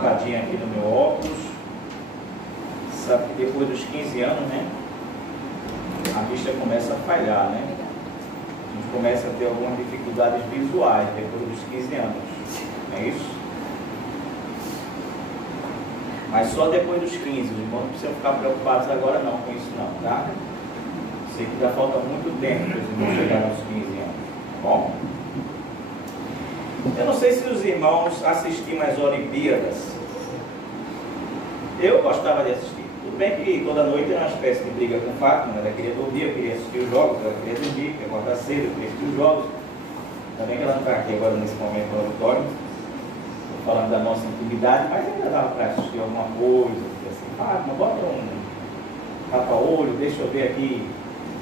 limpadinha aqui no meu óculos. Sabe que depois dos 15 anos, né? A vista começa a falhar, né? A gente começa a ter algumas dificuldades visuais depois dos 15 anos. Não é isso? Mas só depois dos 15. Os irmãos não precisam ficar preocupados agora não com isso não, tá? Sei que ainda falta muito tempo para os irmãos chegarem aos 15 anos. Tá bom? Eu não sei se os irmãos assistiam às Olimpíadas. Eu gostava de assistir. Tudo bem que toda noite era uma espécie de briga com o Fátima, ela queria dormir, eu queria assistir os jogos, ela queria dormir, queria acordar cedo, eu queria assistir os jogos. Também que ela não está aqui agora nesse momento no auditório, falando da nossa intimidade, mas ainda dava para assistir alguma coisa, assim, Fátima, bota um tapa-olho, deixa eu ver aqui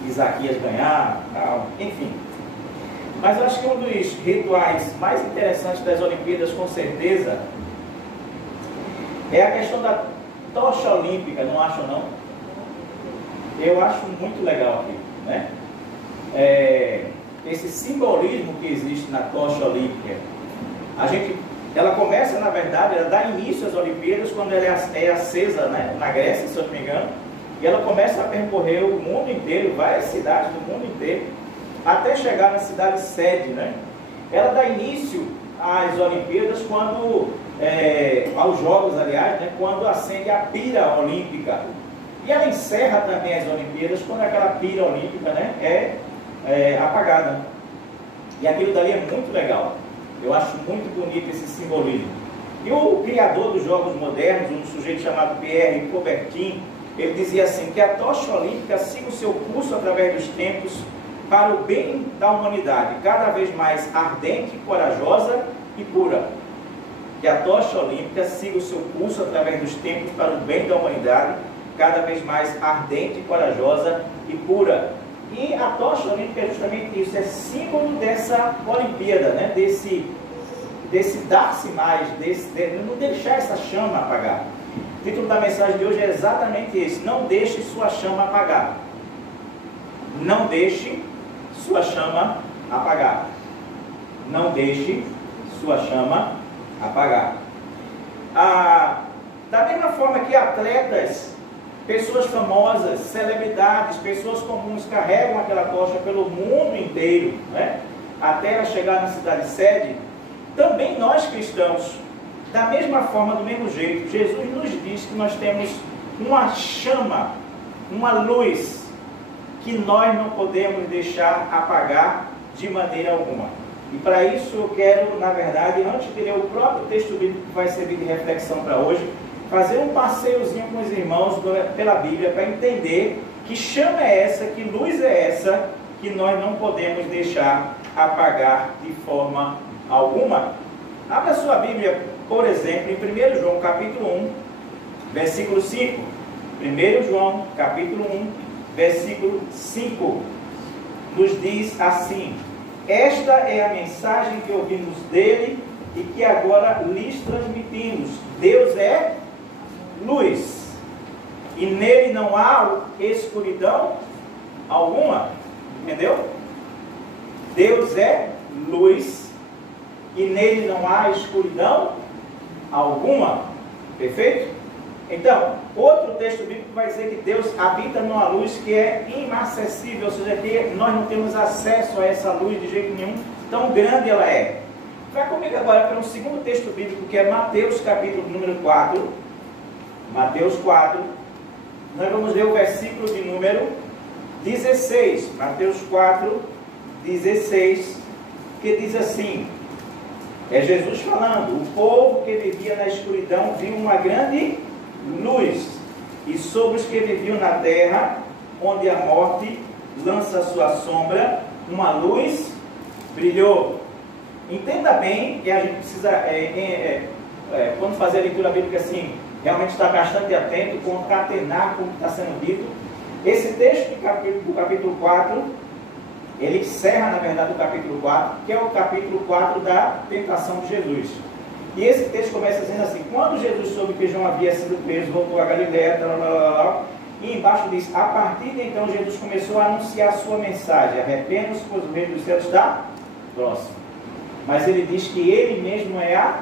Isaquias ganhar, tal, enfim. Mas eu acho que um dos rituais mais interessantes das Olimpíadas, com certeza, é a questão da tocha olímpica, não acham não? Eu acho muito legal aqui, né? Esse simbolismo que existe na tocha olímpica. Ela começa, na verdade, ela dá início às Olimpíadas quando ela é acesa, né, na Grécia, se eu não me engano, e ela começa a percorrer o mundo inteiro, várias cidades do mundo inteiro, até chegar na cidade sede, né? Ela dá início às Olimpíadas quando, aos Jogos, aliás, né, quando acende a pira olímpica. E ela encerra também as Olimpíadas quando aquela pira olímpica, né, é apagada. E aquilo dali é muito legal. Eu acho muito bonito esse simbolismo. E o criador dos Jogos Modernos, um sujeito chamado Pierre Coubertin, ele dizia assim, que a tocha olímpica siga o seu curso através dos tempos para o bem da humanidade, cada vez mais ardente, corajosa e pura. Que a tocha olímpica siga o seu curso através dos tempos para o bem da humanidade, cada vez mais ardente, corajosa e pura. E a tocha olímpica é justamente isso, é símbolo dessa Olimpíada, né? desse dar-se mais, de não deixar essa chama apagar. O título da mensagem de hoje é exatamente esse: não deixe sua chama apagar. Não deixe sua chama apagar. Não deixe sua chama apagar. Da mesma forma que atletas, pessoas famosas, celebridades, pessoas comuns carregam aquela tocha pelo mundo inteiro, né? Até ela chegar na cidade sede, também nós cristãos, da mesma forma, do mesmo jeito, Jesus nos diz que nós temos uma chama, uma luz, que nós não podemos deixar apagar de maneira alguma. E para isso eu quero, na verdade, antes de ler o próprio texto bíblico que vai servir de reflexão para hoje, fazer um passeiozinho com os irmãos pela Bíblia para entender que chama é essa, que luz é essa, que nós não podemos deixar apagar de forma alguma. Abra sua Bíblia, por exemplo, em 1 João capítulo 1, versículo 5. 1 João capítulo 1, versículo 5, nos diz assim: esta é a mensagem que ouvimos dele e que agora lhes transmitimos. Deus é luz, e nele não há escuridão alguma. Entendeu? Deus é luz, e nele não há escuridão alguma. Perfeito? Então, outro texto bíblico vai dizer que Deus habita numa luz que é inacessível, ou seja, que nós não temos acesso a essa luz de jeito nenhum, tão grande ela é. Vai comigo agora para um segundo texto bíblico, que é Mateus capítulo número 4. Mateus 4, nós vamos ler o versículo de número 16. Mateus 4, 16, que diz assim, é Jesus falando: o povo que vivia na escuridão viu uma grande luz, e sobre os que viviam na terra, onde a morte lança sua sombra, uma luz brilhou. Entenda bem que a gente precisa, quando fazer a leitura bíblica assim, realmente estar bastante atento, concatenar com o que está sendo dito. Esse texto do capítulo 4, ele encerra, na verdade, o capítulo 4, que é o capítulo 4 da tentação de Jesus. E esse texto começa dizendo assim: quando Jesus soube que João havia sido preso, voltou a Galileia, e embaixo diz: a partir de então Jesus começou a anunciar a sua mensagem: arrependam-se, pois o reino dos céus está próximo. Mas ele diz que ele mesmo é a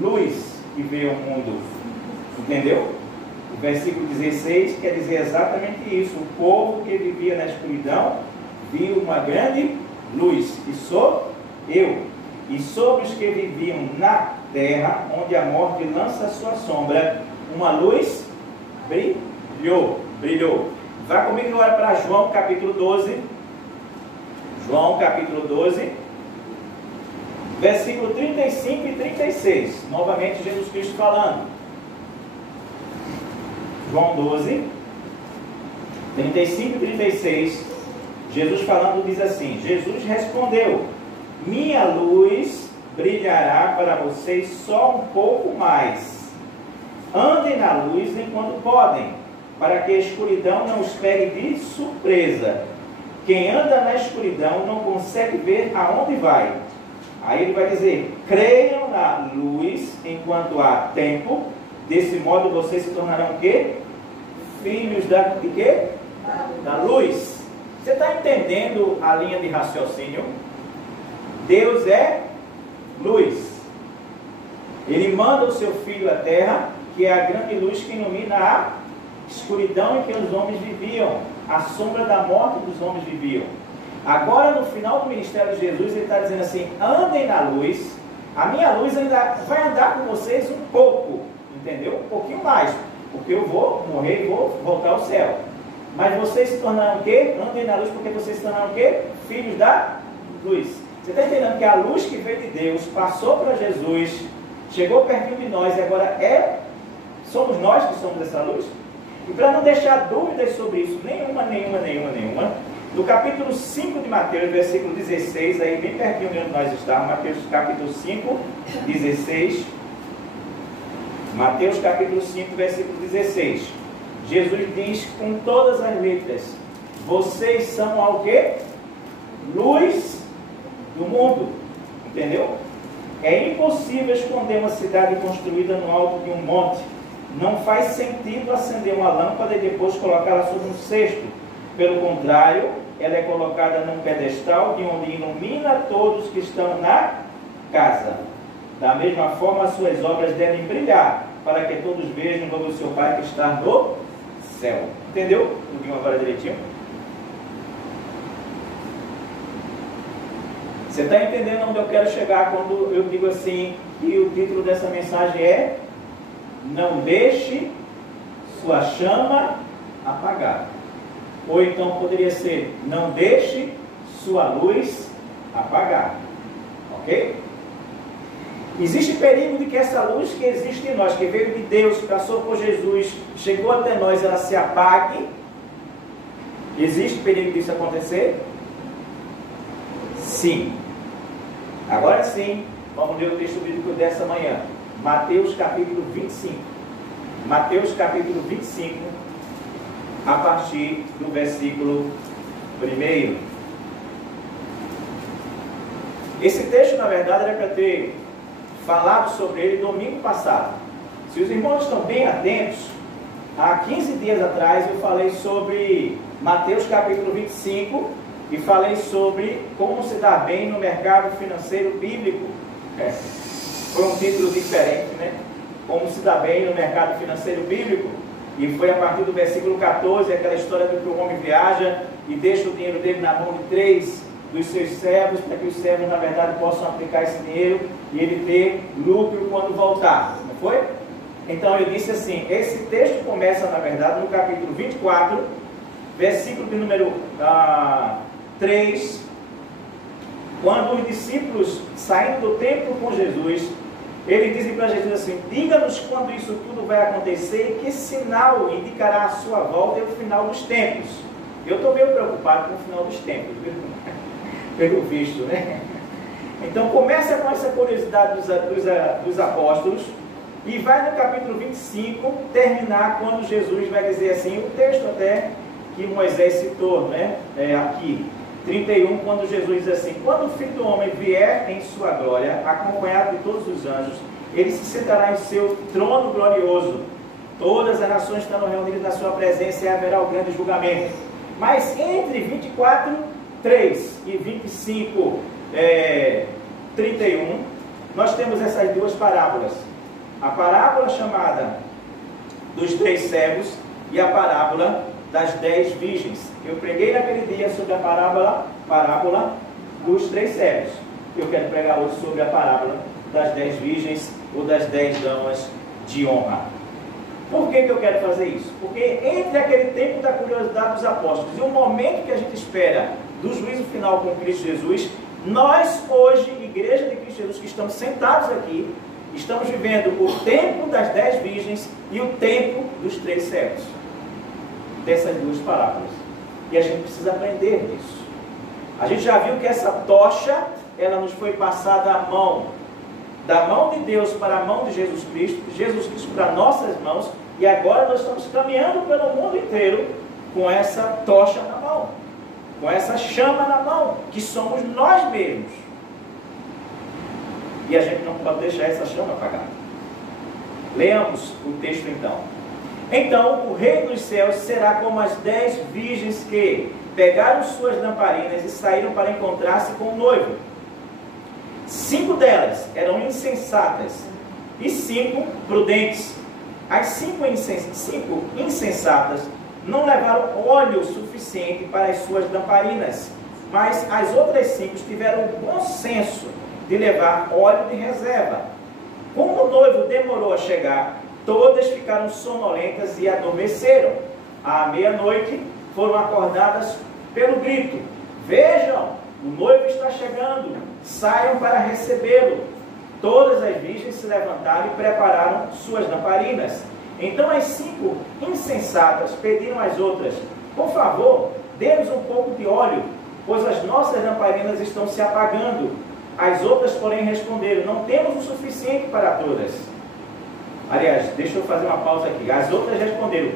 luz que veio ao mundo. Entendeu? O versículo 16 quer dizer exatamente isso. O povo que vivia na escuridão viu uma grande luz, que sou eu. E sobre os que viviam na terra, onde a morte lança a sua sombra, uma luz brilhou. Vá comigo agora para João capítulo 12. João capítulo 12, versículo 35 e 36. Novamente Jesus Cristo falando. João 12, 35 e 36. Jesus falando diz assim: Jesus respondeu: minha luz brilhará para vocês só um pouco mais. Andem na luz enquanto podem, para que a escuridão não os pegue de surpresa. Quem anda na escuridão não consegue ver aonde vai. Aí ele vai dizer: creiam na luz enquanto há tempo. Desse modo vocês se tornarão o quê? Filhos de quê? Da luz. Você está entendendo a linha de raciocínio? Deus é luz. Ele manda o seu Filho à terra, que é a grande luz que ilumina a escuridão em que os homens viviam, a sombra da morte dos homens viviam. Agora, no final do ministério de Jesus, ele está dizendo assim: andem na luz. A minha luz ainda vai andar com vocês um pouco, entendeu? Um pouquinho mais, porque eu vou morrer e vou voltar ao céu. Mas vocês se tornarão o quê? Andem na luz, porque vocês se tornarão o quê? Filhos da luz. Você está entendendo que a luz que veio de Deus passou para Jesus, chegou pertinho de nós e agora somos nós que somos essa luz? E para não deixar dúvidas sobre isso, nenhuma, no capítulo 5 de Mateus, versículo 16, aí bem pertinho de onde nós estamos, Mateus capítulo 5, 16. Mateus capítulo 5, versículo 16. Jesus diz com todas as letras: vocês são ao quê? Luz do mundo. Entendeu? É impossível esconder uma cidade construída no alto de um monte. Não faz sentido acender uma lâmpada e depois colocá-la sobre um cesto. Pelo contrário, ela é colocada num pedestal de onde ilumina todos que estão na casa. Da mesma forma, as suas obras devem brilhar, para que todos vejam como o seu Pai que está no céu. Entendeu? Tudo agora direitinho? Você está entendendo onde eu quero chegar quando eu digo assim, que o título dessa mensagem é: não deixe sua chama apagar. Ou então poderia ser: não deixe sua luz apagar. Ok? Existe perigo de que essa luz que existe em nós, que veio de Deus, passou por Jesus, chegou até nós, ela se apague? Existe perigo disso acontecer? Sim. Agora sim, vamos ler o texto bíblico dessa manhã. Mateus capítulo 25. Mateus capítulo 25, a partir do versículo 1. Esse texto, na verdade, era para ter falado sobre ele domingo passado. Se os irmãos estão bem atentos, há 15 dias atrás eu falei sobre Mateus capítulo 25 e falei sobre como se dar bem no mercado financeiro bíblico. Foi um título diferente, né? Como se dar bem no mercado financeiro bíblico. E foi a partir do versículo 14, aquela história de que o homem viaja e deixa o dinheiro dele na mão de 3 dos seus servos, para que os servos, na verdade, possam aplicar esse dinheiro e ele ter lucro quando voltar. Não foi? Então eu disse assim: esse texto começa, na verdade, no capítulo 24, versículo de número 3, quando os discípulos, saindo do templo com Jesus, eles dizem para Jesus assim: diga-nos quando isso tudo vai acontecer e que sinal indicará a sua volta e o final dos tempos. Eu estou meio preocupado com o final dos tempos, viu? Pelo visto, né? Então começa com essa curiosidade dos apóstolos e vai no capítulo 25 terminar quando Jesus vai dizer assim, o texto até que Moisés citou, né? Aqui 31, quando Jesus diz assim: quando o Filho do Homem vier em sua glória, acompanhado de todos os anjos, ele se sentará em seu trono glorioso. Todas as nações estarão reunidas na sua presença e haverá o grande julgamento. Mas entre 24:3 e 25:31, nós temos essas duas parábolas. A parábola chamada dos 3 cegos e a parábola das 10 virgens. Eu preguei naquele dia sobre a parábola dos 3 cegos. Eu quero pregar hoje sobre a parábola das 10 virgens ou das 10 damas de honra. Por que eu quero fazer isso? Porque entre aquele tempo da curiosidade dos apóstolos e o momento que a gente espera do juízo final com Cristo Jesus, nós hoje, Igreja de Cristo Jesus, que estamos sentados aqui, estamos vivendo o tempo das 10 virgens e o tempo dos 3 cegos. Dessas 2 parábolas. E a gente precisa aprender disso. A gente já viu que essa tocha, ela nos foi passada à mão, da mão de Deus para a mão de Jesus Cristo para nossas mãos, e agora nós estamos caminhando pelo mundo inteiro com essa tocha na mão, com essa chama na mão, que somos nós mesmos. E a gente não pode deixar essa chama apagada. Leamos o texto então. Então o reino dos céus será como as 10 virgens que pegaram suas lamparinas e saíram para encontrar-se com o noivo. 5 delas eram insensatas e 5 prudentes. As 5 insensatas não levaram óleo suficiente para as suas lamparinas, mas as outras 5 tiveram o bom senso de levar óleo de reserva. Como o noivo demorou a chegar, todas ficaram sonolentas e adormeceram. À meia-noite foram acordadas pelo grito: vejam, o noivo está chegando, saiam para recebê-lo. Todas as virgens se levantaram e prepararam suas lamparinas. Então as 5 insensatas pediram às outras: por favor, dê-nos um pouco de óleo, pois as nossas lamparinas estão se apagando. As outras, porém, responderam: não temos o suficiente para todas. Aliás, deixa eu fazer uma pausa aqui. As outras responderam: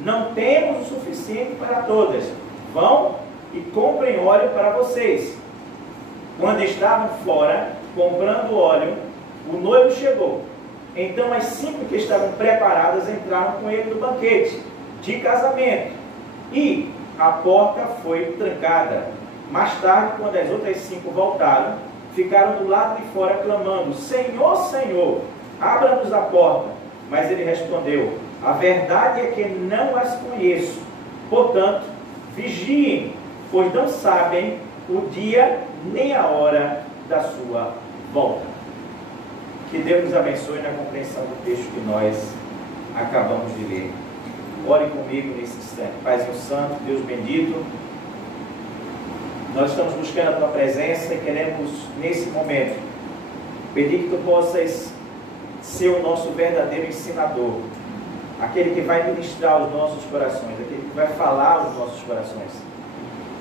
não temos o suficiente para todas. Vão e comprem óleo para vocês. Quando estavam fora, comprando óleo, o noivo chegou. Então as 5 que estavam preparadas entraram com ele no banquete de casamento. E a porta foi trancada. Mais tarde, quando as outras 5 voltaram, ficaram do lado de fora clamando: Senhor, Senhor, abra-nos a porta. Mas ele respondeu: a verdade é que não as conheço. Portanto, vigiem, pois não sabem o dia nem a hora da sua volta. Que Deus nos abençoe na compreensão do texto que nós acabamos de ler. Ore comigo nesse instante. Paizinho Santo, Deus bendito, nós estamos buscando a Tua presença e queremos, nesse momento, pedir que Tu possas ser o nosso verdadeiro ensinador, aquele que vai ministrar os nossos corações, aquele que vai falar aos nossos corações.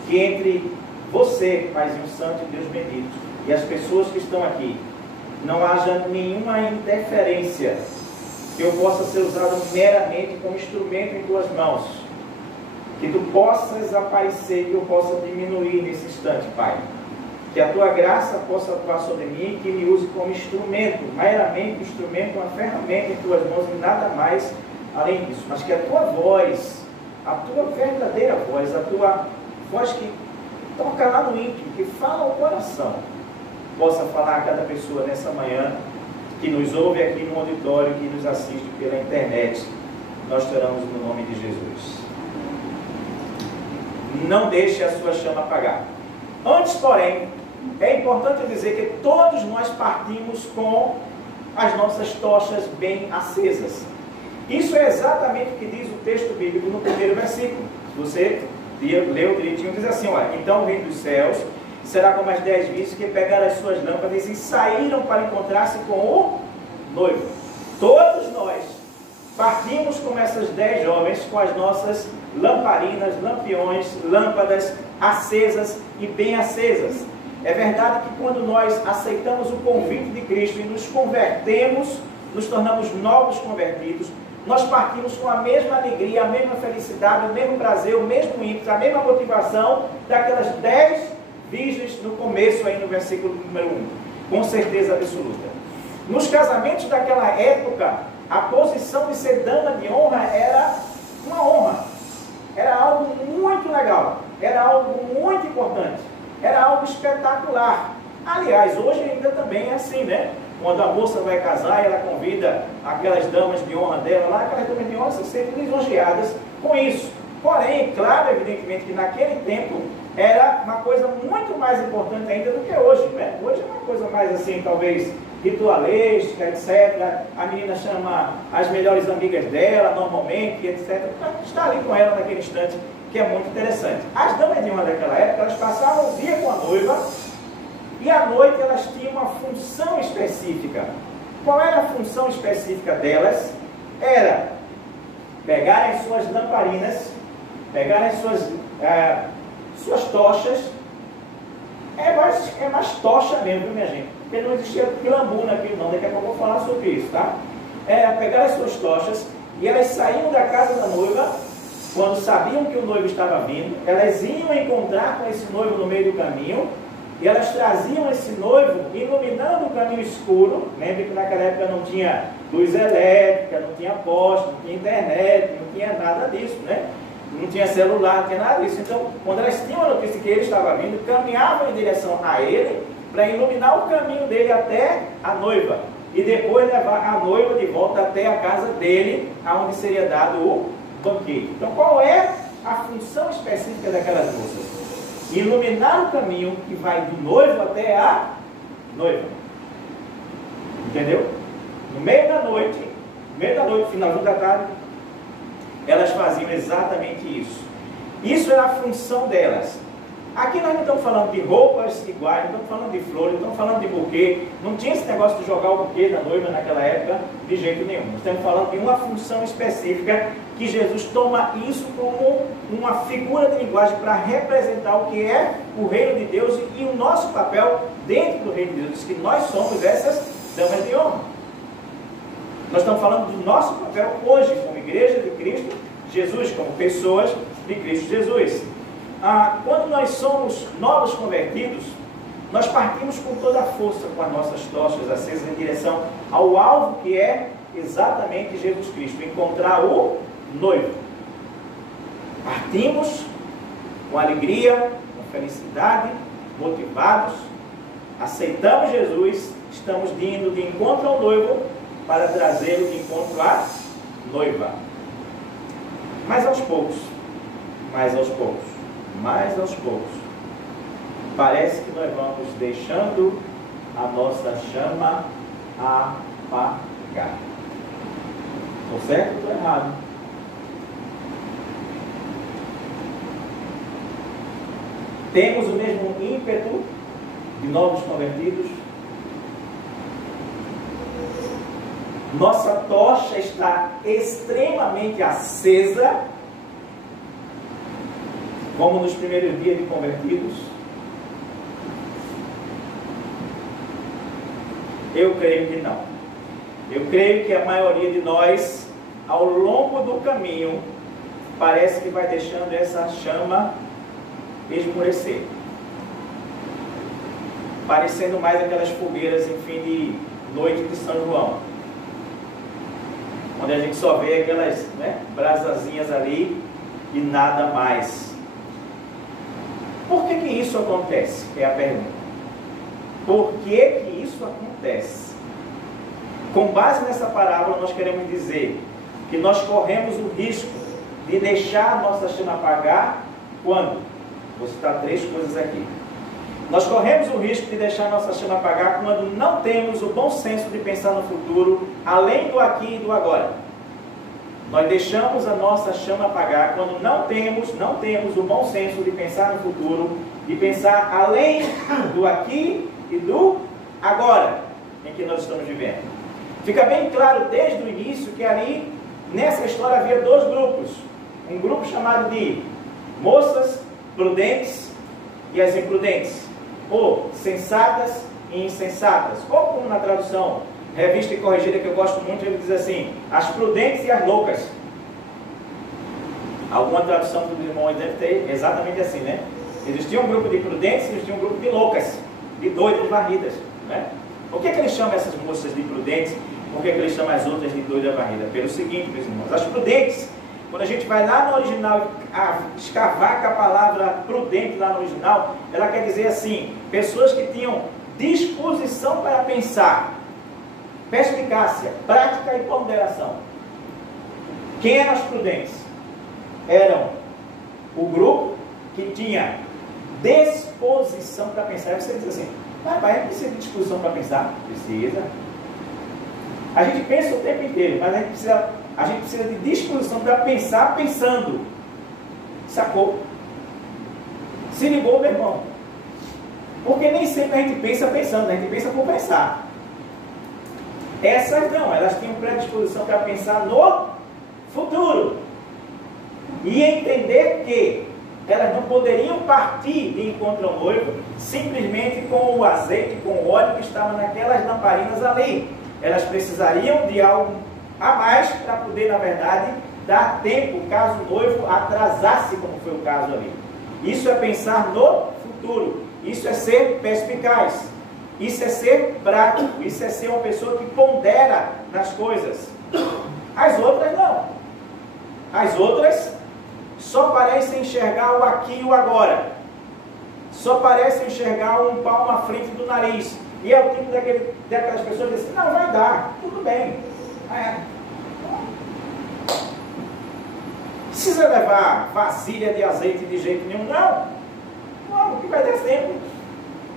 Que entre você, Paizinho Santo e Deus bendito, e as pessoas que estão aqui, não haja nenhuma interferência, que eu possa ser usado meramente como instrumento em Tuas mãos. Que Tu possas aparecer, que eu possa diminuir nesse instante, Pai. Que a Tua graça possa atuar sobre mim, que me use como instrumento, meramente instrumento, uma ferramenta em Tuas mãos e nada mais além disso. Mas que a Tua voz, a Tua verdadeira voz, a Tua voz que toca lá no íntimo, que fala ao coração, possa falar a cada pessoa nessa manhã, que nos ouve aqui no auditório, que nos assiste pela internet. Nós te oramos no nome de Jesus. Não deixe a sua chama apagar. Antes, porém, é importante dizer que todos nós partimos com as nossas tochas bem acesas. Isso é exatamente o que diz o texto bíblico no primeiro versículo. Se você leu direitinho, diz assim: olha, então o reino dos céus será como as 10 virgens que pegaram as suas lâmpadas e saíram para encontrar-se com o noivo. Todos nós partimos como essas 10 jovens com as nossas lamparinas, lampiões, lâmpadas acesas e bem acesas. É verdade que quando nós aceitamos o convite de Cristo e nos convertemos, nos tornamos novos convertidos, nós partimos com a mesma alegria, a mesma felicidade, o mesmo prazer, o mesmo ímpeto, a mesma motivação daquelas 10 virgens no começo, aí no versículo número 1. Com certeza absoluta. Nos casamentos daquela época, a posição de ser dama de honra era uma honra. Era algo muito legal. Era algo muito importante. Era algo espetacular. Aliás, hoje ainda também é assim, né? Quando a moça vai casar, ela convida aquelas damas de honra dela lá, aquelas damas de honra são sempre lisonjeadas com isso. Porém, claro, evidentemente que naquele tempo era uma coisa muito mais importante ainda do que hoje, né? Hoje é uma coisa mais assim, talvez ritualística, etc. A menina chama as melhores amigas dela, normalmente, etc. Para estar ali com ela naquele instante, que é muito interessante. As damas de honra daquela época, elas passavam o dia com a noiva e à noite elas tinham uma função específica. Qual era a função específica delas? Era pegarem suas lamparinas, pegarem suas tochas. É mais tocha mesmo, minha gente, porque não existia quilambu naquilo não, daqui a pouco eu vou falar sobre isso, tá? Pegar as suas tochas, e elas saíam da casa da noiva, quando sabiam que o noivo estava vindo, elas iam encontrar com esse noivo no meio do caminho, e elas traziam esse noivo iluminando o caminho escuro. Lembre que naquela época não tinha luz elétrica, não tinha poste, não tinha internet, não tinha nada disso, né? Não tinha celular, não tinha nada disso. Então, quando elas tinham a notícia que ele estava vindo, caminhavam em direção a ele para iluminar o caminho dele até a noiva. E depois levar a noiva de volta até a casa dele, aonde seria dado o banquete. Então, qual é a função específica daquelas moças? Iluminar o caminho que vai do noivo até a noiva. Entendeu? No meio da noite, finalzinho da tarde, elas faziam exatamente isso. Isso era a função delas. Aqui nós não estamos falando de roupas iguais, não estamos falando de flores, não estamos falando de buquê. Não tinha esse negócio de jogar o buquê da noiva naquela época de jeito nenhum. Nós estamos falando de uma função específica que Jesus toma isso como uma figura de linguagem para representar o que é o reino de Deus e o nosso papel dentro do reino de Deus. Diz que nós somos essas damas de honra. Nós estamos falando do nosso papel hoje como igreja de Cristo Jesus, como pessoas de Cristo Jesus. Quando nós somos novos convertidos, nós partimos com toda a força, com as nossas tochas acesas em direção ao alvo que é exatamente Jesus Cristo, encontrar o noivo. Partimos com alegria, com felicidade, motivados, aceitamos Jesus, estamos indo de encontro ao noivo para trazê-lo de encontro à noiva. Mas aos poucos, parece que nós vamos deixando a nossa chama apagar. Estou certo ou estou errado? Temos o mesmo ímpeto de novos convertidos? Nossa tocha está extremamente acesa, como nos primeiros dias de convertidos? Eu creio que não. Eu creio que a maioria de nós, ao longo do caminho, parece que vai deixando essa chama esmorecer, parecendo mais aquelas fogueiras em fim de noite de São João, onde a gente só vê aquelas brasazinhas ali e nada mais. Por que isso acontece? É a pergunta. Por que isso acontece? Com base nessa parábola, nós queremos dizer que nós corremos o risco de deixar a nossa chama apagar quando? Vou citar 3 coisas aqui. Nós corremos o risco de deixar a nossa chama apagar quando não temos o bom senso de pensar no futuro, além do aqui e do agora. Nós deixamos a nossa chama apagar quando não temos o bom senso de pensar no futuro, de pensar além do aqui e do agora em que nós estamos vivendo. Fica bem claro desde o início que ali, nessa história, havia 2 grupos. Um grupo chamado de moças prudentes e as imprudentes, ou sensatas e insensatas, ou como na tradução Revista e Corrigida, que eu gosto muito, ele diz assim: as prudentes e as loucas. Alguma tradução dos irmãos deve ter exatamente assim, né? Existia um grupo de prudentes e existia um grupo de loucas, de doidas varridas, né? Por que ele chama essas moças de prudentes? Por que ele chama as outras de doida varrida? Pelo seguinte, meus irmãos, as prudentes, quando a gente vai lá no original escavar com a palavra prudente lá no original, ela quer dizer assim, pessoas que tinham disposição para pensar, perspicácia, prática e ponderação. Quem eram os prudentes? Eram o grupo que tinha disposição para pensar. Aí você diz assim, mas não precisa de disposição para pensar? Precisa. A gente pensa o tempo inteiro, mas a gente precisa de disposição para pensar pensando. Sacou? Se ligou, meu irmão? Porque nem sempre a gente pensa pensando, a gente pensa por pensar. Essas não, elas tinham predisposição para pensar no futuro. E entender que elas não poderiam partir de encontro ao noivo simplesmente com o azeite, com o óleo que estava naquelas lamparinas ali. Elas precisariam de algo a mais para poder, na verdade, dar tempo caso o noivo atrasasse, como foi o caso ali. Isso é pensar no futuro. Isso é ser perspicaz. Isso é ser prático. Isso é ser uma pessoa que pondera nas coisas. As outras não. As outras só parecem enxergar o aqui e o agora. Só parecem enxergar um palmo à frente do nariz. E é o tipo daquelas pessoas que dizem, não, vai dar, tudo bem. Precisa levar vasilha de azeite de jeito nenhum, não. Não, que vai dar sempre.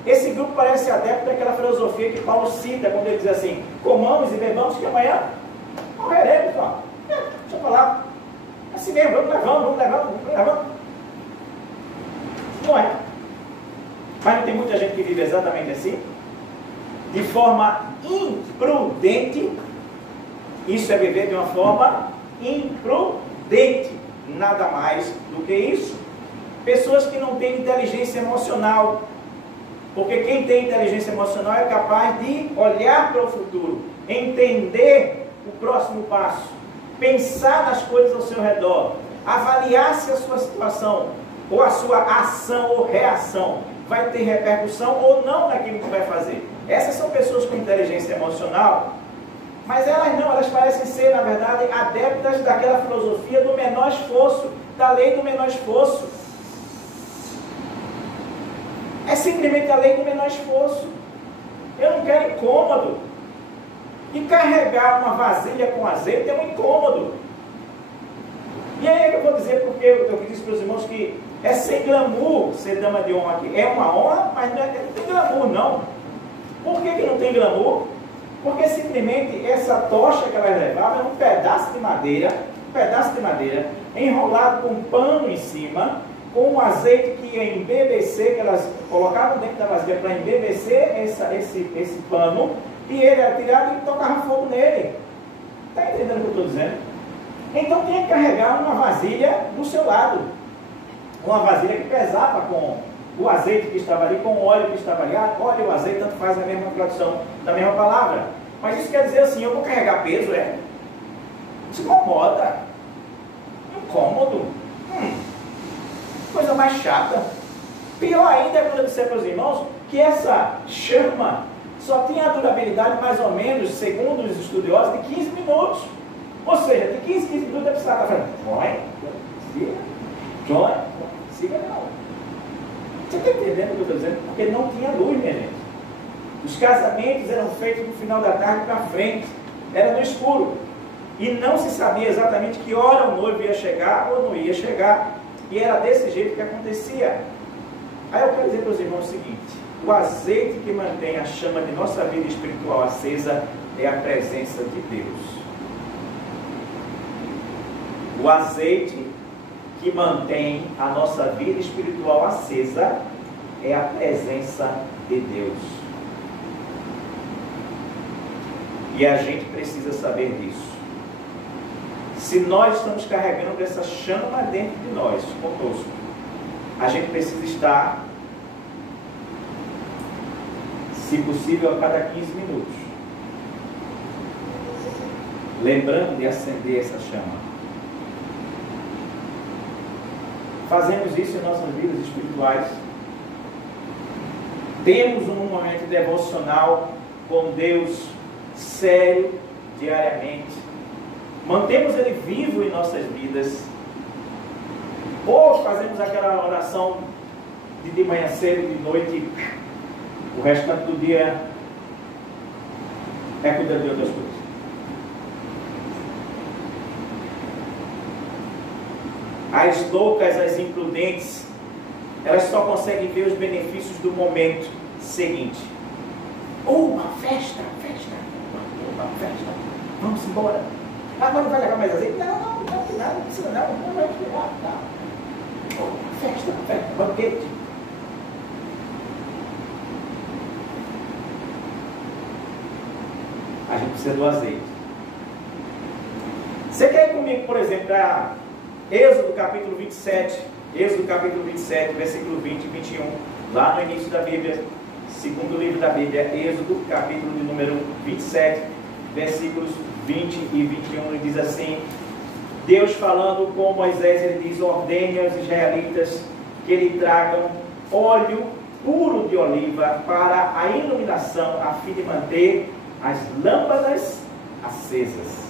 Esse grupo parece adepto daquela filosofia que Paulo cita, quando ele diz assim, comamos e bebamos que amanhã morreremos, ó. Deixa eu falar. Assim mesmo, vamos levando. Não é. Mas não tem muita gente que vive exatamente assim? De forma imprudente. Isso é viver de uma forma imprudente. Nada mais do que isso. Pessoas que não têm inteligência emocional. Porque quem tem inteligência emocional é capaz de olhar para o futuro, entender o próximo passo, pensar nas coisas ao seu redor, avaliar se a sua situação, ou a sua ação ou reação vai ter repercussão ou não naquilo que vai fazer. Essas são pessoas com inteligência emocional, mas elas não, elas parecem ser, na verdade, adeptas daquela filosofia do menor esforço, da lei do menor esforço. É simplesmente a lei do menor esforço. Eu não quero incômodo. E carregar uma vasilha com azeite é um incômodo. E aí é que eu vou dizer, porque eu disse para os irmãos que é sem glamour ser dama de honra aqui. É uma honra, mas não tem glamour não. Por que não tem glamour? Porque simplesmente essa tocha que elas levavam era um pedaço de madeira, enrolado com um pano em cima, com um azeite que ia embebecer, que elas colocavam dentro da vasilha para embebecer esse pano, e ele era tirado e tocava fogo nele. Está entendendo o que eu estou dizendo? Então tinha que carregar uma vasilha do seu lado. Uma vasilha que pesava com o azeite que estava ali, com o óleo que estava ali. Óleo e o azeite, tanto faz a mesma tradução da mesma palavra. Mas isso quer dizer assim, eu vou carregar peso, Isso incomoda. Incômodo. Coisa mais chata. Pior ainda é quando eu disser para os irmãos que essa chama só tinha a durabilidade mais ou menos, segundo os estudiosos, de 15 minutos. Ou seja, de 15 minutos eu precisava estar falando, siga não. Você está entendendo o que eu estou dizendo? Porque não tinha luz, minha gente. Os casamentos eram feitos no final da tarde para frente, era no escuro. E não se sabia exatamente que hora o noivo ia chegar ou não ia chegar. E era desse jeito que acontecia. Aí eu quero dizer para os irmãos o seguinte: o azeite que mantém a chama de nossa vida espiritual acesa é a presença de Deus. O azeite que mantém a nossa vida espiritual acesa é a presença de Deus. E a gente precisa saber disso. Se nós estamos carregando essa chama dentro de nós, conosco, a gente precisa estar, se possível, a cada 15 minutos, lembrando de acender essa chama. Fazemos isso em nossas vidas espirituais. Temos um momento devocional com Deus sério, diariamente. Mantemos Ele vivo em nossas vidas. Ou fazemos aquela oração de manhã cedo, de noite, o restante do dia é cuidar de outras coisas. As loucas, as imprudentes, elas só conseguem ver os benefícios do momento seguinte. Uma festa, vamos embora. Agora não vai levar mais azeite? Não, nada, não precisa não vai esperar, tá. Festa, banquete. A gente precisa do azeite. Você quer ir comigo, por exemplo, para Êxodo capítulo 27, versículo 20 e 21, lá no início da Bíblia, segundo livro da Bíblia, Êxodo, capítulo de número 27, versículos 20 e 21, ele diz assim: Deus falando com Moisés, ele diz: ordene aos israelitas que lhe tragam óleo puro de oliva para a iluminação, a fim de manter as lâmpadas acesas.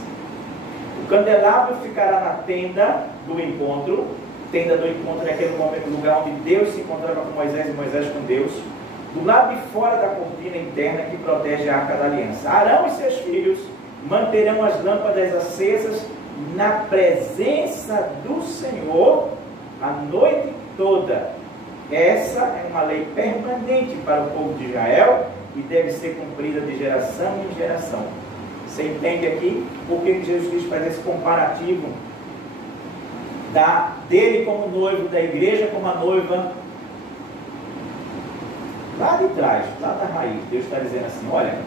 O candelabro ficará na tenda do encontro. Tenda do encontro é aquele momento, lugar onde Deus se encontrava com Moisés e Moisés com Deus, do lado de fora da cortina interna que protege a Arca da Aliança. Arão e seus filhos manterão as lâmpadas acesas na presença do Senhor a noite toda. Essa é uma lei permanente para o povo de Israel e deve ser cumprida de geração em geração. Você entende aqui por que Jesus Cristo faz esse comparativo dele como noivo, da igreja como a noiva? Lá de trás, lá da raiz, Deus está dizendo assim: olha,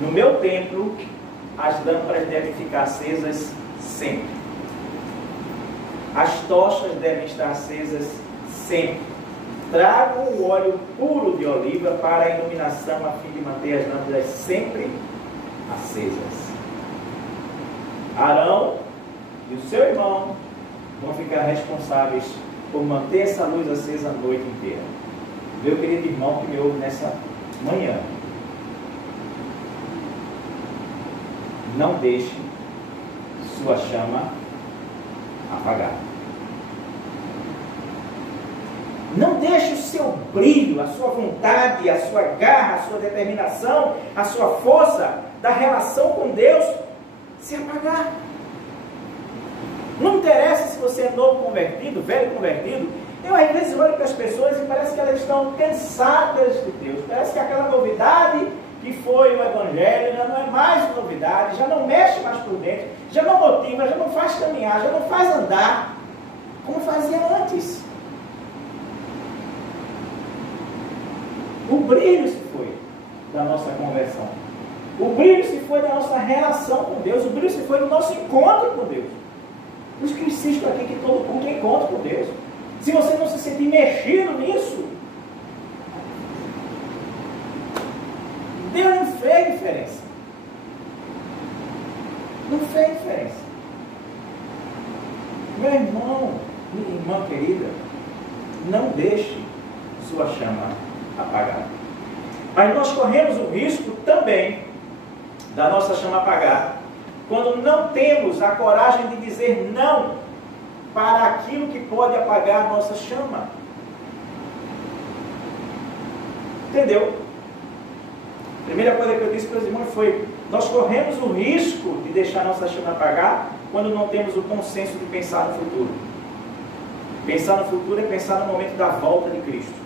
no meu templo as lâmpadas devem ficar acesas sempre, as tochas devem estar acesas sempre. Trago o óleo puro de oliva para a iluminação, a fim de manter as lâmpadas sempre acesas. Arão e o seu irmão vão ficar responsáveis por manter essa luz acesa a noite inteira. Meu querido irmão que me ouve nessa manhã, não deixe sua chama apagar. Não deixe o seu brilho, a sua vontade, a sua garra, a sua determinação, a sua força da relação com Deus se apagar. Não interessa se você é novo convertido, velho convertido. Eu às vezes olho para as pessoas e parece que elas estão cansadas de Deus. Parece que aquela novidade que foi o Evangelho já não é mais novidade, já não mexe mais por dentro, já não motiva, já não faz caminhar, já não faz andar como fazia antes. O brilho se foi da nossa conversão. O brilho se foi da nossa relação com Deus. O brilho se foi do nosso encontro com Deus. Por isso que eu insisto aqui que todo culto é encontro com Deus. Se você não se sentir mexido nisso, Deus não fez diferença. Não fez diferença. Meu irmão, minha irmã querida, não deixe sua chama apagar. Mas nós corremos o risco também da nossa chama apagar quando não temos a coragem de dizer não para aquilo que pode apagar a nossa chama. Entendeu? A primeira coisa que eu disse para os irmãos foi: nós corremos o risco de deixar a nossa chama apagar quando não temos o consenso de pensar no futuro. Pensar no futuro é pensar no momento da volta de Cristo.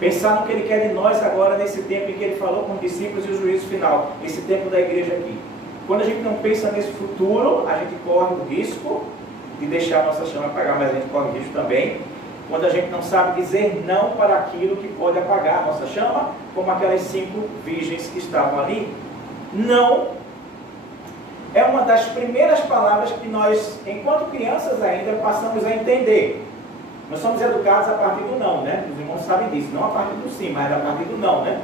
Pensar no que Ele quer de nós agora, nesse tempo em que Ele falou com os discípulos e o juízo final, esse tempo da igreja aqui. Quando a gente não pensa nesse futuro, a gente corre o risco de deixar a nossa chama apagar, mas a gente corre o risco também quando a gente não sabe dizer não para aquilo que pode apagar a nossa chama, como aquelas 5 virgens que estavam ali. Não é uma das primeiras palavras que nós, enquanto crianças ainda, passamos a entender. Nós somos educados a partir do não, né? Os irmãos sabem disso, não a partir do sim, mas a partir do não, né?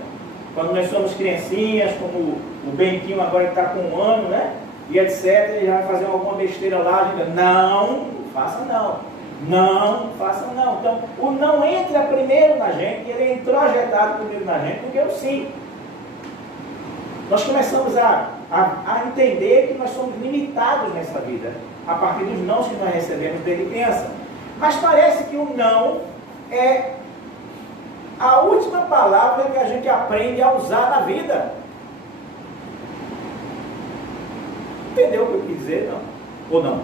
Quando nós somos criancinhas, como o Bentinho agora que está com 1 ano, né? E etc, ele já vai fazer alguma besteira lá, a gente não faça não. Não faça não. Então, o não entra primeiro na gente, ele é introjetado primeiro na gente, porque é o sim. Nós começamos a entender que nós somos limitados nessa vida, a partir dos nãos que nós recebemos desde criança. Mas parece que o não é a última palavra que a gente aprende a usar na vida. Entendeu o que eu quis dizer? Não. Ou não?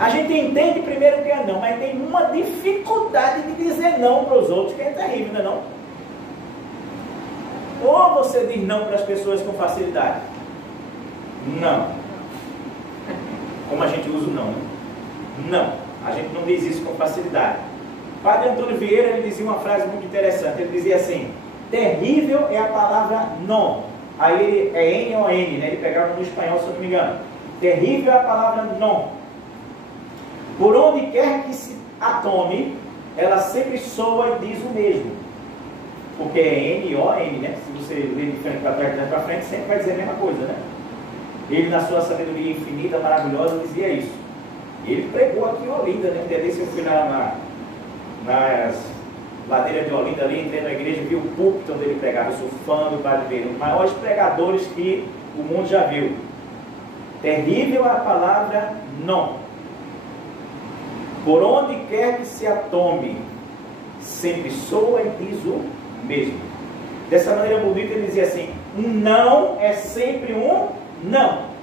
A gente entende primeiro que é não, mas tem uma dificuldade de dizer não para os outros, que é terrível, não é não? Ou você diz não para as pessoas com facilidade? Não. Como a gente usa o não? Não. A gente não diz isso com facilidade. Padre Antônio Vieira, ele dizia uma frase muito interessante. Ele dizia assim: terrível é a palavra não. Aí ele, é N ou N, né? Ele pegava no espanhol, se eu não me engano. Terrível é a palavra não. Por onde quer que se atome, ela sempre soa e diz o mesmo. Porque é N-O-N, né? Se você ler de frente para trás, de trás para frente, sempre vai dizer a mesma coisa, né? Ele, na sua sabedoria infinita, maravilhosa, dizia isso. E ele pregou aqui em Olinda, né? Até eu fui nas ladeiras de Olinda ali, entrei na igreja e vi o púlpito onde ele pregava. Eu sou fã do Padre Vieira, um dos maiores pregadores que o mundo já viu. Terrível a palavra não. Por onde quer que se atome, sempre soa e diz o mesmo. Dessa maneira bonita ele dizia assim: um não é sempre um não.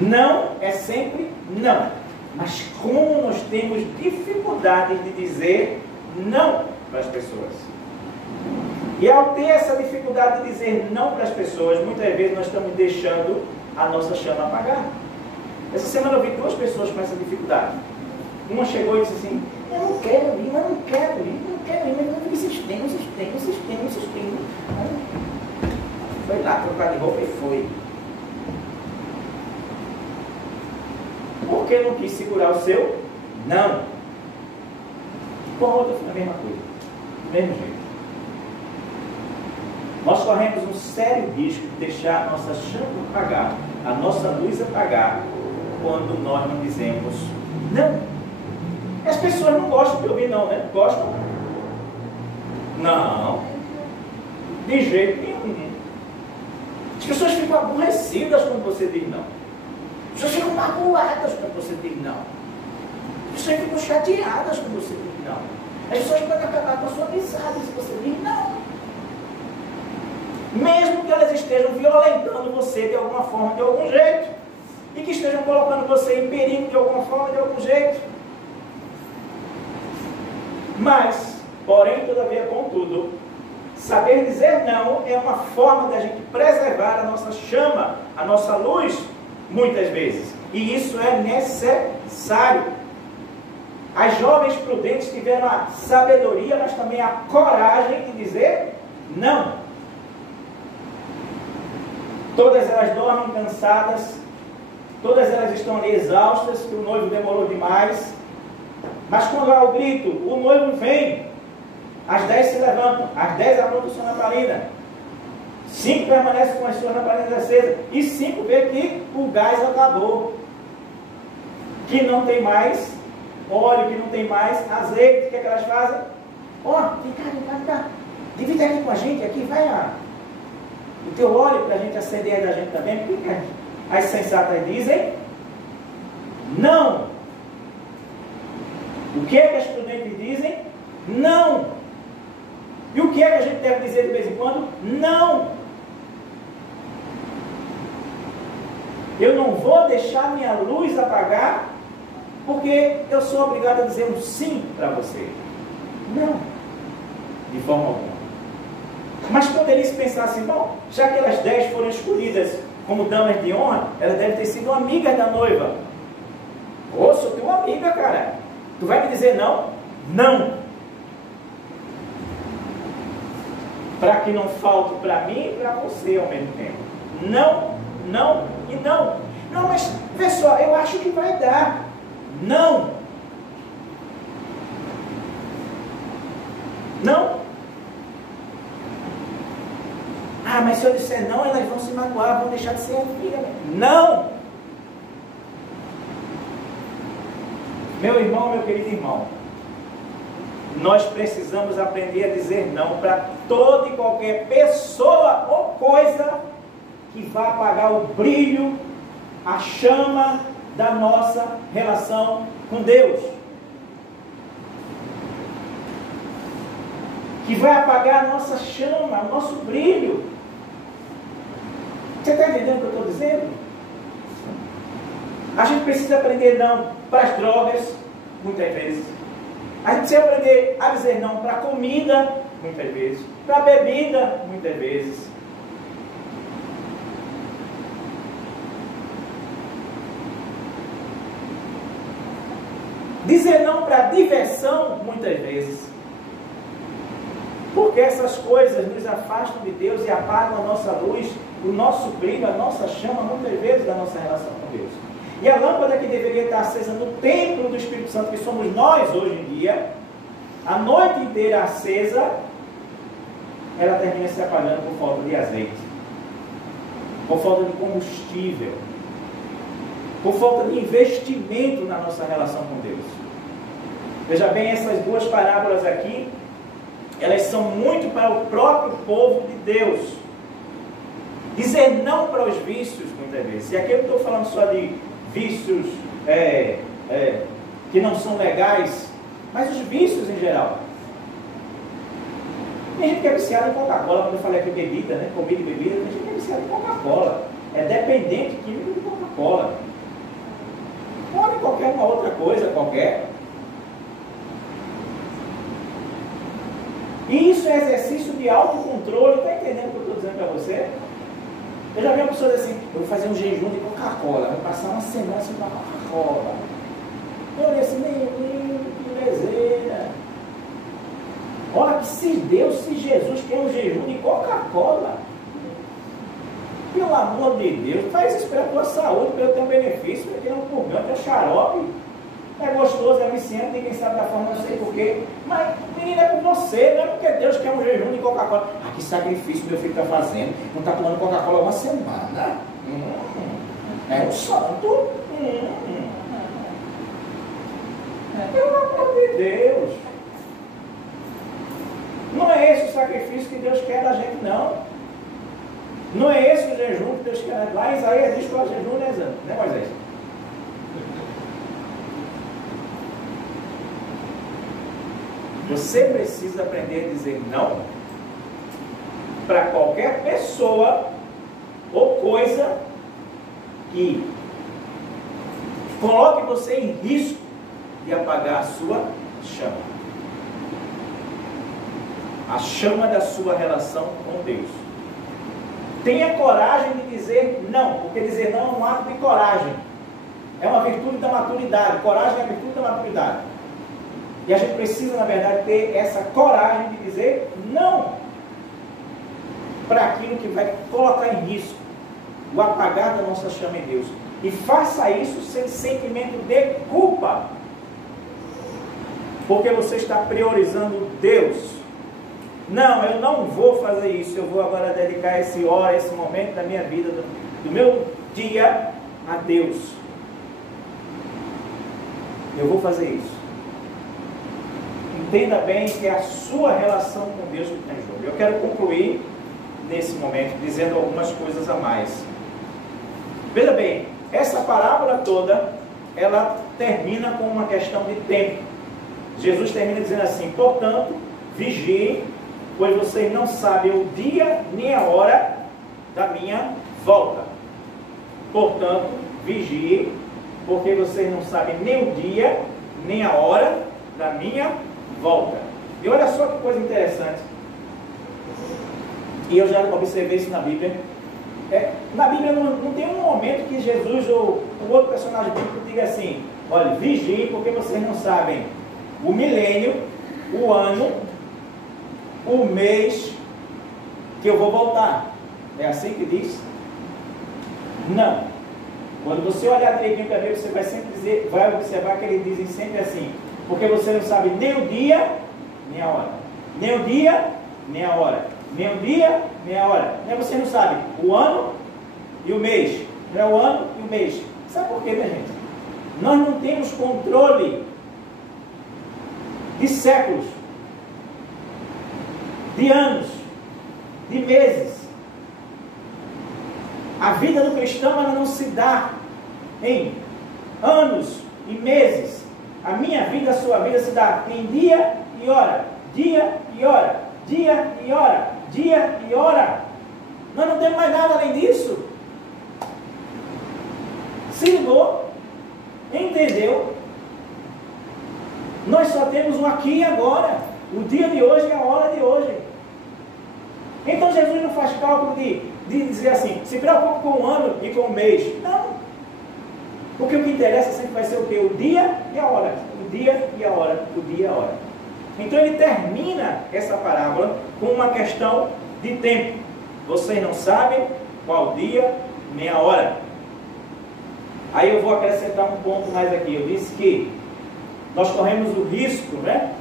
Não é sempre não. Mas como nós temos dificuldade de dizer não para as pessoas. E ao ter essa dificuldade de dizer não para as pessoas, muitas vezes nós estamos deixando a nossa chama apagar. Essa semana eu vi 2 pessoas com essa dificuldade. Uma chegou e disse assim: eu não quero ir, mas não quero ir, mas não insistindo. Foi lá trocar de roupa e foi. Por que não quis segurar o seu? Não. Com a outra foi a mesma coisa. Do mesmo jeito. Nós corremos um sério risco de deixar a nossa chama apagar, a nossa luz apagar, quando nós não dizemos não. As pessoas não gostam de ouvir não, né? Gostam? Não. De jeito nenhum. As pessoas ficam aborrecidas quando você diz não. As pessoas ficam magoadas quando você diz não. As pessoas ficam chateadas quando você diz não. As pessoas podem acabar com a sua amizade se você diz não. Mesmo que elas estejam violentando você de alguma forma, de algum jeito. E que estejam colocando você em perigo de alguma forma, de algum jeito. Mas, porém, todavia, contudo, saber dizer não é uma forma da gente preservar a nossa chama, a nossa luz, muitas vezes. E isso é necessário. As jovens prudentes tiveram a sabedoria, mas também a coragem de dizer não. Todas elas dormem cansadas, todas elas estão ali exaustas, que o noivo demorou demais. Mas quando há o grito, o noivo vem. Às 10 se levantam, às 10 aprontam sua lamparina. 5 permanecem com as suas lamparinas acesas. E 5 vê que o gás acabou. Que não tem mais óleo, que não tem mais azeite. O que é que elas fazem? Vem cá. Divide aqui com a gente, aqui vai o teu óleo para a gente acender aí da gente também. Porque as sensatas dizem não. O que é que as prudentes dizem? Não. E o que é que a gente deve dizer de vez em quando? Não. Eu não vou deixar minha luz apagar, porque eu sou obrigado a dizer um sim para você. Não. De forma alguma. Mas poderia se pensar assim: bom, já que elas 10 foram escolhidas como damas de honra, elas devem ter sido amigas da noiva. Ô, sou tua amiga, cara. Tu vai me dizer não? Não. Para que não falte para mim e para você ao mesmo tempo. Não, não e não. Não, mas vê só, eu acho que vai dar. Não. Não. Mas se eu disser não, elas vão se magoar, vão deixar de ser amiga. Não. Meu irmão, meu querido irmão, nós precisamos aprender a dizer não para toda e qualquer pessoa ou coisa que vá apagar o brilho, a chama da nossa relação com Deus. Que vai apagar a nossa chama, o nosso brilho. Você está entendendo o que eu estou dizendo? A gente precisa aprender não para as drogas, muitas vezes. A gente precisa aprender a dizer não para a comida, muitas vezes. Para a bebida, muitas vezes. Dizer não para a diversão, muitas vezes. Porque essas coisas nos afastam de Deus e apagam a nossa luz, o nosso brilho, a nossa chama, muitas vezes, da nossa relação com Deus. E a lâmpada que deveria estar acesa no templo do Espírito Santo, que somos nós hoje em dia, a noite inteira acesa, ela termina se apagando por falta de azeite, por falta de combustível, por falta de investimento na nossa relação com Deus. Veja bem, essas duas parábolas aqui, elas são muito para o próprio povo de Deus. Dizer não para os vícios, muitas vezes. E aqui eu não estou falando só de vícios que não são legais, mas os vícios em geral. Tem gente que é viciada em Coca-Cola, quando eu falei aqui bebida, né? Comida e bebida, tem gente que é viciada em Coca-Cola. É dependente químico de Coca-Cola. Pode qualquer uma outra coisa, qualquer. E isso é exercício de autocontrole. Está entendendo o que eu estou dizendo para você? Eu já vi uma pessoa dizer assim, eu vou fazer um jejum de Coca-Cola, vou passar uma semana sem tomar Coca-Cola. Eu olhei assim, menino, que belezeira. Olha que se Deus, se Jesus quer um jejum de Coca-Cola, pelo amor de Deus, faz isso pela tua saúde, pelo teu benefício, porque não pulgão, teu xarope. É gostoso, é viciante, ninguém sabe da forma, não sei porquê. Mas, menina, é por você, não é porque Deus quer um jejum de Coca-Cola. Ah, que sacrifício meu filho está fazendo. Não está tomando Coca-Cola uma semana. É um santo. Pelo amor de Deus. Não é esse o sacrifício que Deus quer da gente, não. Não é esse o jejum que Deus quer. Lá em Isaías existe o jejum, né, Moisés? Você precisa aprender a dizer não para qualquer pessoa ou coisa que coloque você em risco de apagar a sua chama. A chama da sua relação com Deus. Tenha coragem de dizer não, porque dizer não é um ato de coragem. É uma virtude da maturidade. Coragem é a virtude da maturidade. E a gente precisa, na verdade, ter essa coragem de dizer não para aquilo que vai colocar em risco o apagar da nossa chama em Deus. E faça isso sem sentimento de culpa, porque você está priorizando Deus. Não, eu não vou fazer isso, eu vou agora dedicar esse momento da minha vida, do meu dia a Deus. Eu vou fazer isso. Entenda bem que é a sua relação com Deus que está em jogo. Eu quero concluir nesse momento dizendo algumas coisas a mais. Veja bem, essa parábola toda, ela termina com uma questão de tempo. Jesus termina dizendo assim: portanto, vigiem, pois vocês não sabem o dia nem a hora da minha volta. Portanto, vigiem, porque vocês não sabem nem o dia nem a hora da minha volta. E olha só que coisa interessante. E eu já observei isso na Bíblia. Na Bíblia não tem um momento que Jesus ou um outro personagem bíblico diga assim: olha, vigiem, porque vocês não sabem o milênio, o ano, o mês que eu vou voltar. É assim que diz? Não. Quando você olhar direitinho para Deus, você vai sempre dizer, vai observar que eles dizem sempre assim: porque você não sabe nem o dia, nem a hora. Nem o dia, nem a hora. Nem o dia, nem a hora. Nem você não sabe o ano e o mês. Não é o ano e o mês. Sabe por quê, minha gente? Nós não temos controle de séculos, de anos, de meses. A vida do cristão, ela não se dá em anos e meses. A minha vida, a sua vida se dá em dia e hora. Dia e hora. Dia e hora. Dia e hora. Nós não temos mais nada além disso. cálculo de dizer assim, se preocupe com o ano e com o mês. Não. Porque o que interessa sempre vai ser o quê? O dia e a hora. O dia e a hora. O dia e a hora. Então ele termina essa parábola com uma questão de tempo. Vocês não sabem qual dia nem a hora. Aí eu vou acrescentar um ponto mais aqui. Eu disse que nós corremos o risco, né,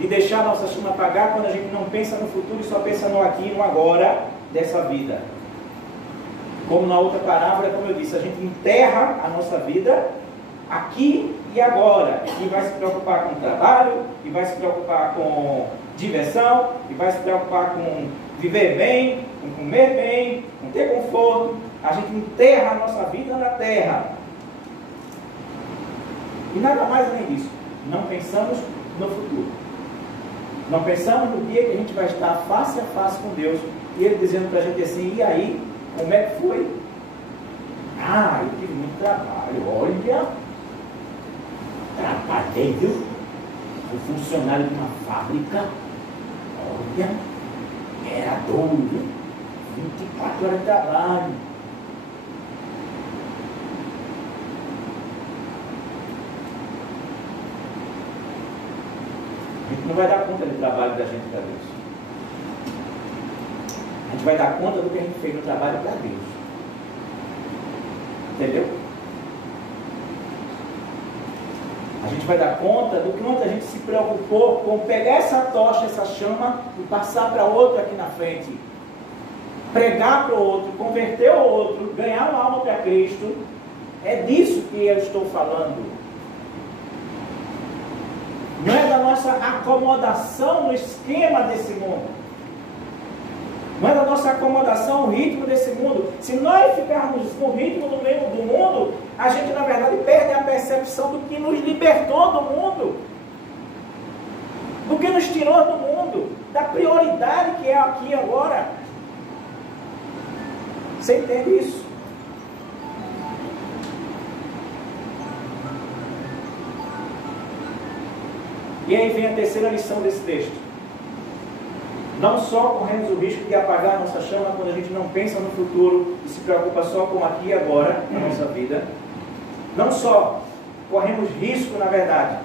de deixar a nossa chama apagar quando a gente não pensa no futuro e só pensa no aqui e no agora dessa vida. Como na outra parábola, como eu disse, a gente enterra a nossa vida aqui e agora. E vai se preocupar com o trabalho, e vai se preocupar com diversão, e vai se preocupar com viver bem, com comer bem, com ter conforto. A gente enterra a nossa vida na terra. E nada mais além disso. Não pensamos no futuro. Não pensamos no dia que a gente vai estar face a face com Deus. E Ele dizendo para a gente assim, e aí, como é que foi? Ah, eu tive muito trabalho. Olha, trabalhei, viu? Fui funcionário de uma fábrica. Olha, era doido, 24 horas de trabalho. A gente não vai dar conta do trabalho da gente para Deus. A gente vai dar conta do que a gente fez no trabalho para Deus. Entendeu? A gente vai dar conta do quanto a gente se preocupou com pegar essa tocha, essa chama e passar para outro aqui na frente. Pregar para o outro, converter o outro, ganhar uma alma para Cristo. É disso que eu estou falando. Não é da nossa acomodação no esquema desse mundo. Não é da nossa acomodação no ritmo desse mundo. Se nós ficarmos no ritmo do meio do mundo, a gente na verdade perde a percepção do que nos libertou do mundo, do que nos tirou do mundo, da prioridade que é aqui e agora. Você entende isso? E aí vem a terceira lição desse texto. Não só corremos o risco de apagar a nossa chama quando a gente não pensa no futuro e se preocupa só com aqui e agora na nossa vida. Não só corremos risco, na verdade,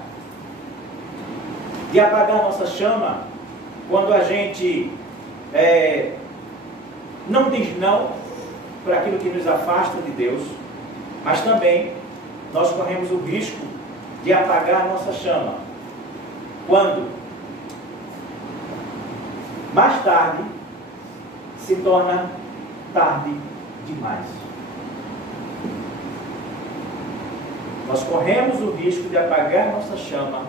de apagar a nossa chama quando a gente não diz não para aquilo que nos afasta de Deus, mas também nós corremos o risco de apagar a nossa chama quando mais tarde se torna tarde demais. Nós corremos o risco de apagar nossa chama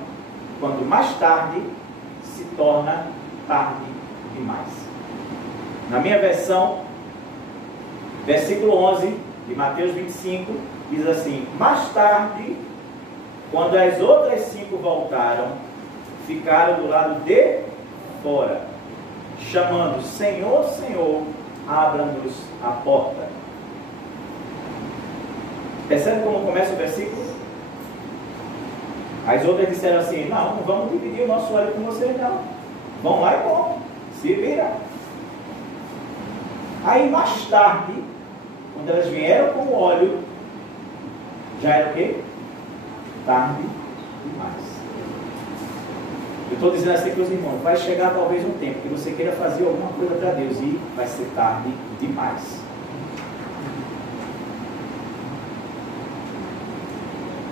quando mais tarde se torna tarde demais. Na minha versão, versículo 11 de Mateus 25, diz assim: mais tarde, quando as outras 5 voltaram, ficaram do lado de fora, chamando: Senhor, Senhor, abra-nos a porta. Percebe como começa o versículo? As outras disseram assim: não vamos dividir o nosso óleo com vocês não. Vão lá e comam, se vira. Aí mais tarde, quando elas vieram com o óleo, já era o quê? Tarde demais. Eu estou dizendo assim para os irmãos: vai chegar talvez um tempo que você queira fazer alguma coisa para Deus e vai ser tarde demais.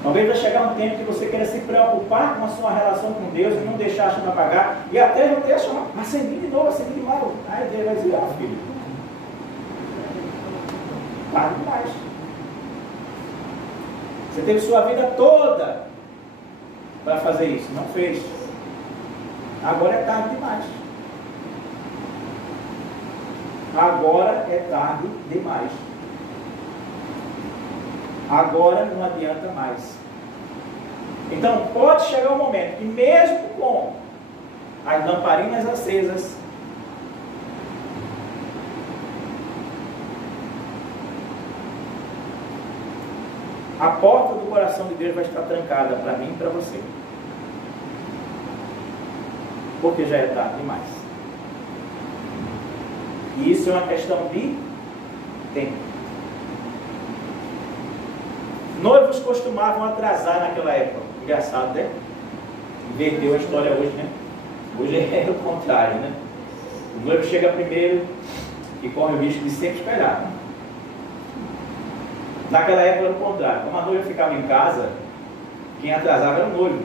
Talvez vai chegar um tempo que você queira se preocupar com a sua relação com Deus e não deixar a chama apagar, e até não ter a chama acender de novo, acender demais. Aí Deus vai dizer: filho, tarde demais. Você teve sua vida toda para fazer isso, não fez. Agora é tarde demais. Agora é tarde demais. Agora não adianta mais. Então pode chegar um momento que mesmo com as lamparinas acesas, a porta do coração de Deus vai estar trancada para mim e para você. Porque já é tarde demais. E isso é uma questão de tempo. Noivos costumavam atrasar naquela época. Engraçado, né? Inverteu a história hoje, né? Hoje é o contrário, né? O noivo chega primeiro e corre o risco de sempre esperar. Naquela época era o contrário. Como a noiva ficava em casa, quem atrasava era o noivo.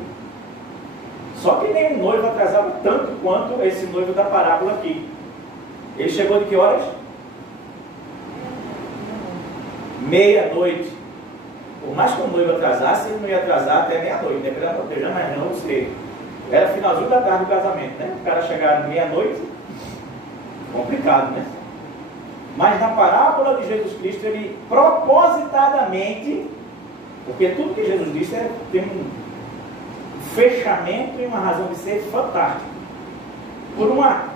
Só que nenhum noivo atrasava tanto quanto esse noivo da parábola aqui. Ele chegou de que horas? Meia-noite. Por mais que o noivo atrasasse, ele não ia atrasar até meia-noite, né? Pela proteger, mas não sei. Era finalzinho da tarde do casamento, né? O cara chegar meia-noite, complicado, né? Mas na parábola de Jesus Cristo, ele propositadamente, porque tudo que Jesus disse tem um fechamento e uma razão de ser fantástico. Por uma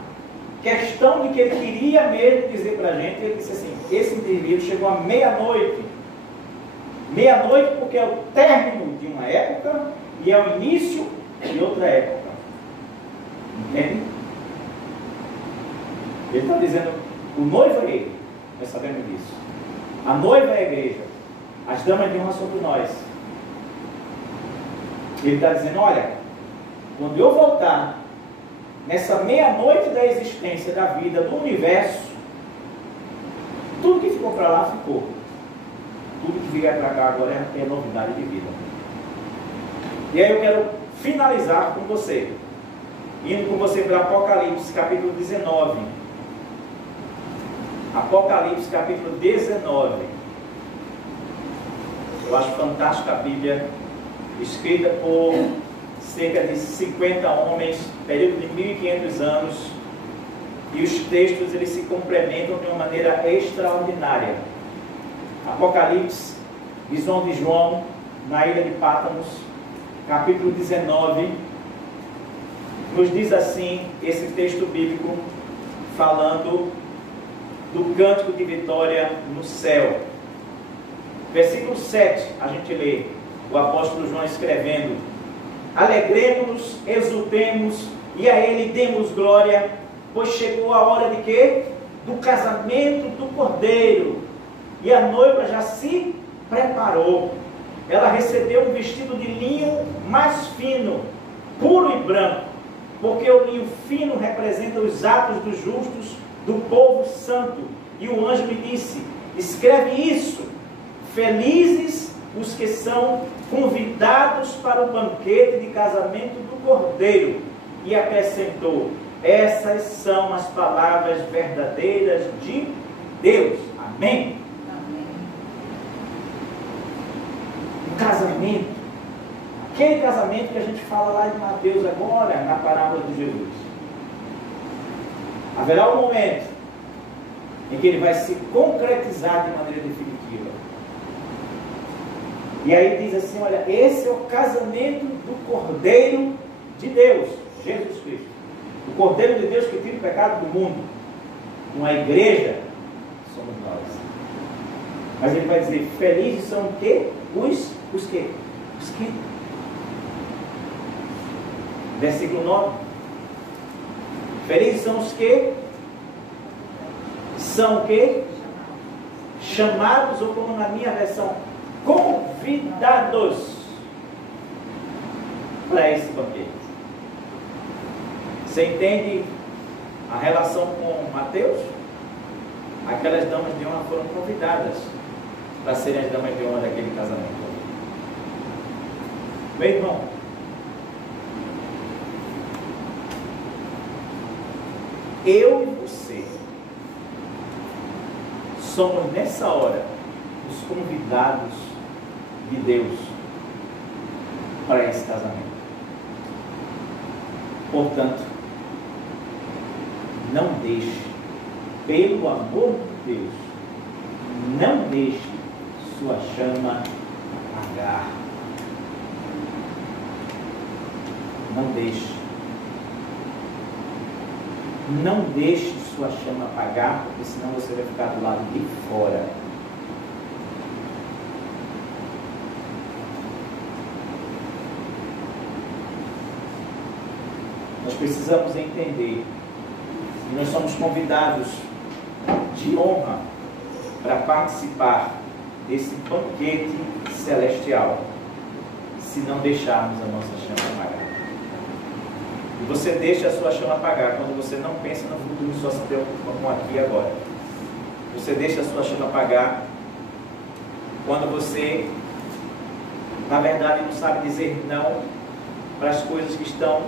questão de que ele queria mesmo dizer para a gente, ele disse assim: esse indivíduo chegou à meia-noite. Meia-noite porque é o término de uma época e é o início de outra época. Entende? Ele está dizendo, o noivo é ele, nós sabemos disso. A noiva é a igreja. As damas de honra sobre nós. Ele está dizendo, olha, quando eu voltar nessa meia-noite da existência, da vida, do universo, tudo que ficou para lá, ficou. Tudo que vier para cá agora é novidade de vida. E aí eu quero finalizar com você, indo com você para Apocalipse, capítulo 19. Apocalipse, capítulo 19. Eu acho fantástica a Bíblia, escrita por cerca de 50 homens, período de 1500 anos, e os textos eles se complementam de uma maneira extraordinária. Apocalipse, visão de João na ilha de Pátanos, capítulo 19, nos diz assim esse texto bíblico, falando do cântico de vitória no céu. Versículo 7, a gente lê o apóstolo João escrevendo: alegremos-nos, exultemos e a ele demos glória, pois chegou a hora de quê? Do casamento do Cordeiro, e a noiva já se preparou. Ela recebeu um vestido de linho mais fino, puro e branco, porque o linho fino representa os atos dos justos do povo santo. E o anjo me disse: escreve isso, felizes os que são convidados para o banquete de casamento do Cordeiro. E acrescentou: essas são as palavras verdadeiras de Deus. Amém? Casamento, aquele casamento que a gente fala lá em Mateus agora, na parábola de Jesus. Haverá um momento em que ele vai se concretizar de maneira definitiva. E aí diz assim, olha, esse é o casamento do Cordeiro de Deus, Jesus Cristo. O Cordeiro de Deus que tira o pecado do mundo. Com a igreja, somos nós. Mas ele vai dizer, felizes são o quê? Os que? Versículo 9. Felizes são os que? São o quê? Chamados, ou como na minha versão, convidados para esse banquete. Você entende a relação com Mateus? Aquelas damas de honra foram convidadas para serem as damas de honra daquele casamento. Meu irmão, eu e você somos nessa hora os convidados de Deus para esse casamento. Portanto, não deixe, pelo amor de Deus, não deixe sua chama apagar. Não deixe. Não deixe sua chama apagar, porque senão você vai ficar do lado de fora. Nós precisamos entender que nós somos convidados de honra para participar desse banquete celestial, se não deixarmos a nossa chama apagar. E você deixa a sua chama apagar quando você não pensa no futuro, só se preocupa com aqui e agora. Você deixa a sua chama apagar quando você, na verdade, não sabe dizer não para as coisas que estão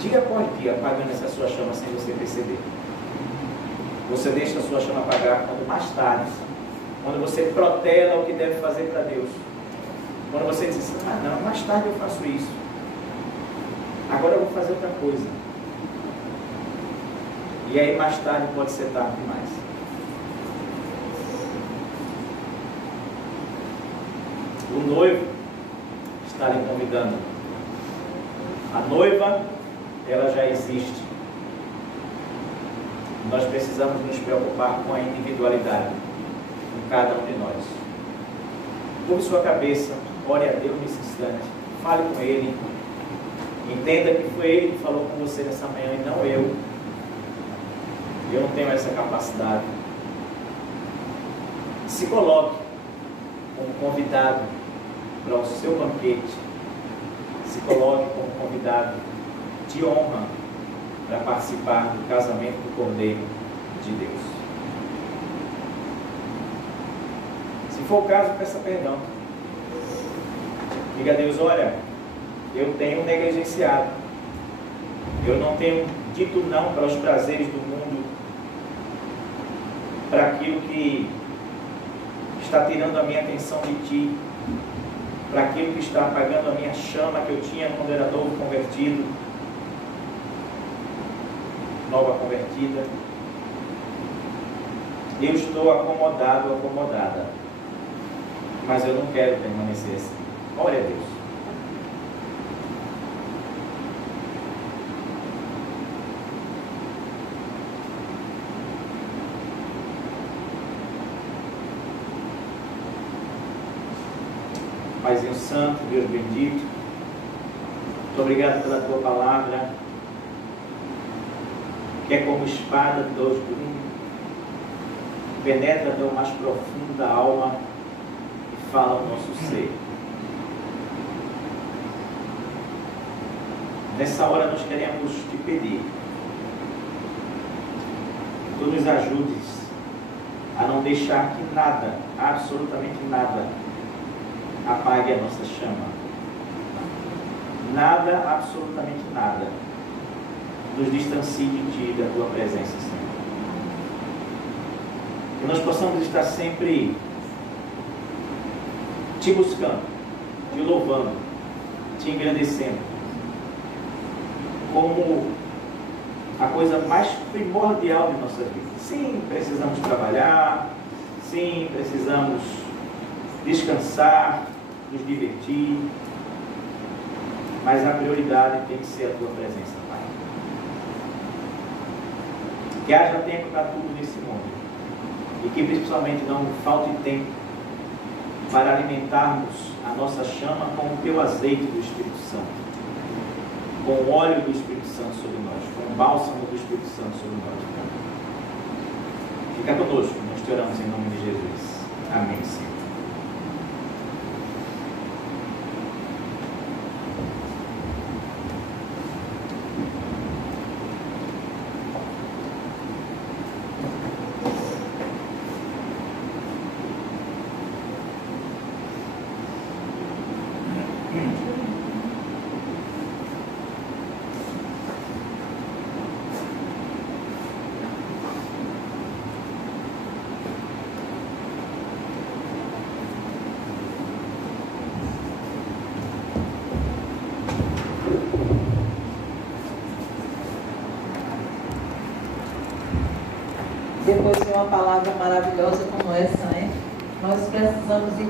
dia após dia apagando essa sua chama sem você perceber. Você deixa a sua chama apagar quando mais tarde, quando você protela o que deve fazer para Deus. Quando você diz assim, não, mais tarde eu faço isso. Agora eu vou fazer outra coisa. E aí mais tarde pode ser tarde demais. O noivo está lhe convidando. A noiva, ela já existe. Nós precisamos nos preocupar com a individualidade em cada um de nós. Curve sua cabeça, ore a Deus nesse instante, fale com Ele, entenda que foi Ele que falou com você nessa manhã e não eu. Eu não tenho essa capacidade. Se coloque como convidado para o seu banquete. Se coloque como convidado de honra para participar do casamento do Cordeiro de Deus. Se for o caso, peça perdão. Diga a Deus, olha, eu tenho negligenciado. Eu não tenho dito não para os prazeres do mundo, para aquilo que está tirando a minha atenção de Ti, para aquilo que está apagando a minha chama que eu tinha quando era novo convertido, nova convertida. Eu estou acomodado, acomodada, mas eu não quero permanecer assim. Ore a Deus. Paizinho Santo, Deus bendito, muito obrigado pela Tua palavra, que é como espada de dois gumes, penetra até o mais profundo da alma e fala ao nosso ser. Nessa hora nós queremos te pedir que Tu nos ajudes a não deixar que nada, absolutamente nada, apague a nossa chama. Nada, absolutamente nada, nos distancie de Ti e da Tua presença, Senhor. Que nós possamos estar sempre Te buscando, Te louvando, Te engrandecendo, como a coisa mais primordial de nossa vida. Sim, precisamos trabalhar, sim, precisamos descansar, nos divertir, mas a prioridade tem que ser a Tua presença, Pai. Que haja tempo para tudo nesse mundo e que principalmente não falte tempo para alimentarmos a nossa chama com o Teu azeite do Espírito Santo, com o óleo do Espírito Santo sobre nós, com o bálsamo do Espírito Santo sobre nós. Fica conosco, nós te oramos em nome de Jesus. Amém, Senhor. Depois de uma palavra maravilhosa como essa, né? Nós precisamos ir